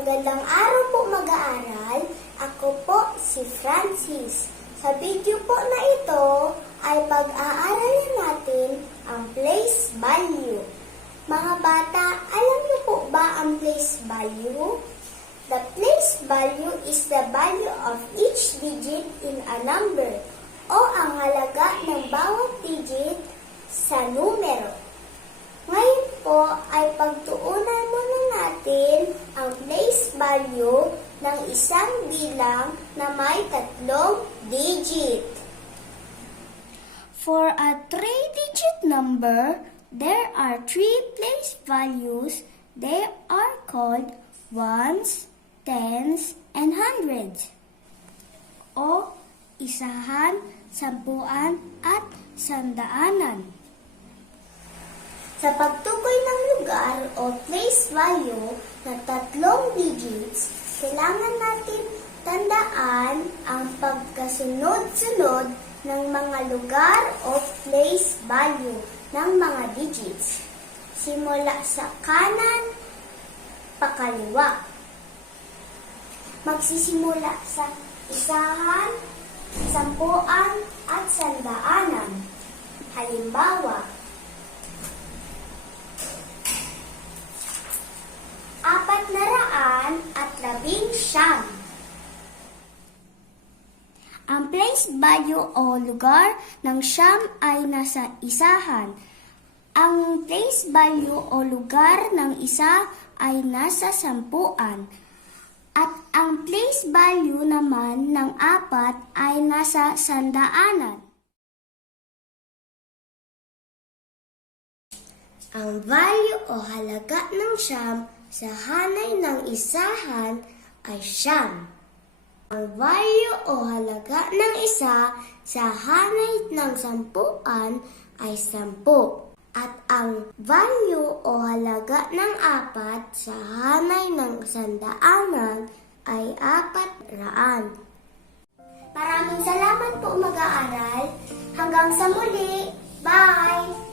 Magandang araw po mag-aaral. Ako po si Francis. Sa video po na ito ay pag-aaralan natin ang place value. Mga bata, alam niyo po ba ang place value? The place value is the value of each digit in a number o ang halaga ng bawat digit sa numero. Ngayon po ay pagtuunan muna natin ang place value ng isang bilang na may 3 digit. For a 3-digit number, there are 3 place values. They are called ones, tens, and hundreds. O isahan, sampuan, at sandaanan. Sa pagtukoy ng lugar o place value na 3 digits, kailangan natin tandaan ang pagkasunod-sunod ng mga lugar o place value ng mga digits. Simula sa kanan, pakaliwa. Magsisimula sa isahan, sampuan, at sandaanan. Halimbawa, 419. Ang place value o lugar ng siyam ay nasa isahan. Ang place value o lugar ng isa ay nasa sampuan. At ang place value naman ng 4 ay nasa sandaanan. Ang value o halaga ng siyam sa hanay ng isahan ay siyam. Ang value o halaga ng isa sa hanay ng sampuan ay 10. At ang value o halaga ng 4 sa hanay ng sandaanan ay 400. Maraming salamat po mag-aaral. Hanggang sa muli. Bye!